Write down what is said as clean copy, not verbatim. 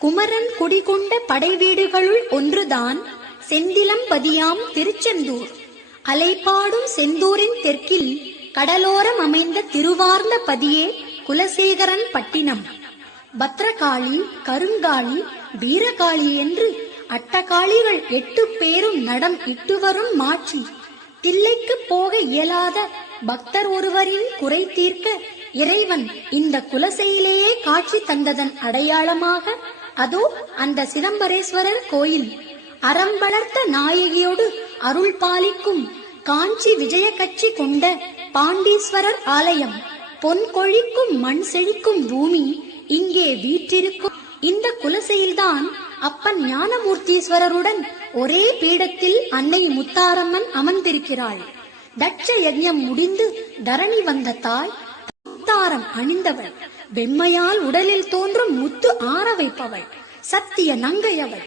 குமரன் குடிகொண்ட படைவீடுகளுள் ஒன்றுதான் செந்திலம்பதியாம் திருச்செந்தூர். அலைபாடும் செந்தூரின் தெற்கில் கடலோரம் அமைந்த திருவார்ந்த பதியே குலசேகரன் பட்டினம். பத்ரகாளி, கருங்காளி, வீரகாளி என்று அட்டகாளிகள் 8 பேரும் நடம் இட்டு வரும் மாட்சி. தில்லைக்கு போக இயலாத பக்தர் ஒருவரின் குறை தீர்க்க இறைவன் இந்த குலசையிலேயே காட்சி தந்ததன் அடையாளமாக அதோ அந்த சிதம்பரேஸ்வரர் கோயில். அறம் வளர்த்த நாயகியோடு அருள் பாலிக்கும் காஞ்சி விஜய கட்சி கொண்ட பாண்டீஸ்வரர் ஆலயம். பொன் கொழிக்கும் மண் செழிக்கும் பூமி இங்கே வீற்றிருக்கும். இந்த குலசையில்தான் அப்பன் ஞானமூர்த்தீஸ்வரருடன் ஒரே பீடத்தில் அன்னை முத்தாரம்மன் அமர்ந்திருக்கிறாள். தட்ச யஜ்ஞம் முடிந்து தரணி வந்த தாய் முத்தாரம் அணிந்தவள். வெம்மையால் உடலில் தோன்றும் முத்து ஆற வைப்பவள். சத்திய நங்கையவள்.